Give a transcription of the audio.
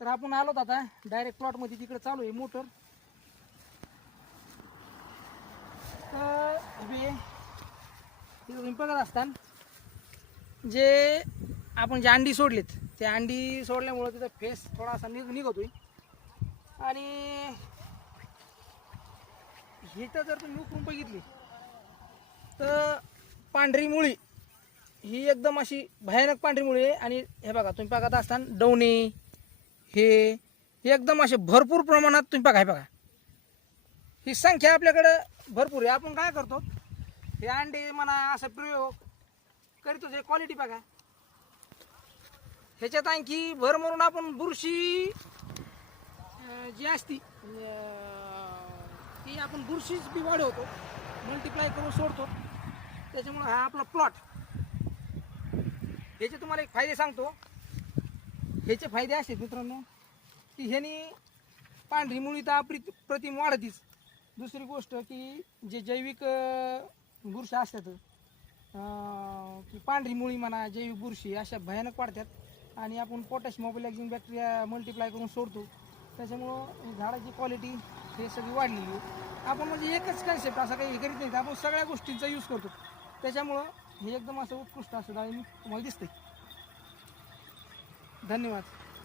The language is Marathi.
तर आपण आलोत आता डायरेक्ट प्लॉटमध्ये, तिकडे चालू आहे मोटर. तर तुम्ही बघत असताना जे आपण जे अंडी सोडलेत, ते अंडी सोडल्यामुळं तिथं फेस थोडासा निघतोय. आणि ही तर जर तुम्ही उकरून बघितली तर पांढरी मुळी ही एकदम अशी भयानक पांढरी मुळी आहे. आणि हे बघा तुम्ही बघत असताना डवणे हे एकदम असे भरपूर प्रमाणात तुम्ही बघा. हे बघा ही संख्या आपल्याकडं भरपूर आहे. आपण काय करतो, हे अंडे म्हणा असं प्रयोग करतो. हे क्वालिटी बघा, ह्याच्यात आणखी भर म्हणून आपण बुरशी जी असती ती आपण बुरशीच बी वाढवतो, मल्टिप्लाय करून सोडतो. त्याच्यामुळं हा आपला प्लॉट. ह्याचे तुम्हाला एक फायदे सांगतो. ह्याचे फायदे असे मित्रांनो की ह्यानी पांढरी मुळी तर प्रतिम वाढतीच. दुसरी गोष्ट की जे जैविक बुरशी असतात की पांढरी मुळी म्हणा, जैविक बुरशी अशा भयानक वाढतात. आणि आपण पोटॅश मोबिलायझिंग बॅक्टेरिया मल्टिप्लाय करून सोडतो. त्याच्यामुळं झाडाची क्वालिटी हे सगळी वाढलेली आहे. आपण म्हणजे एकच कन्सेप्ट असं काही हे करीत नाही, आपण सगळ्या गोष्टींचा यूज करतो. त्याच्यामुळं हे एकदम असं उत्कृष्ट असं डाळिंब तुम्हाला दिसतंय. धन्यवाद.